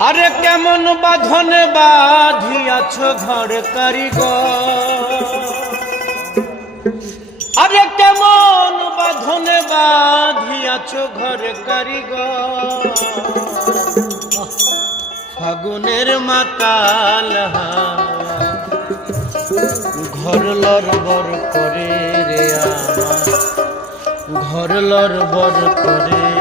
আরে কেমন বাঁধনে বাঁধিয়াছ ঘর কারিগ আরে কেমন বাঁধনে বাঁধিয়াছ ঘর কারিগ ফাগুনের মাতাল ঘর লড়বর করে রে আমার, ঘর বর করে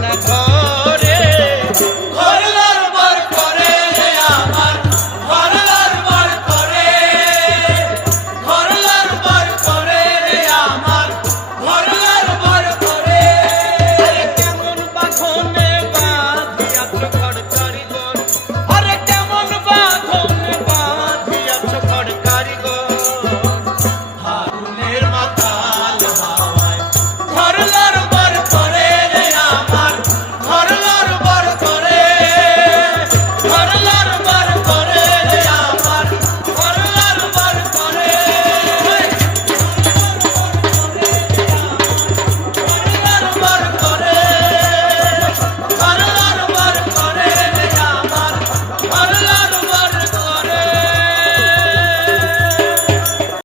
na ka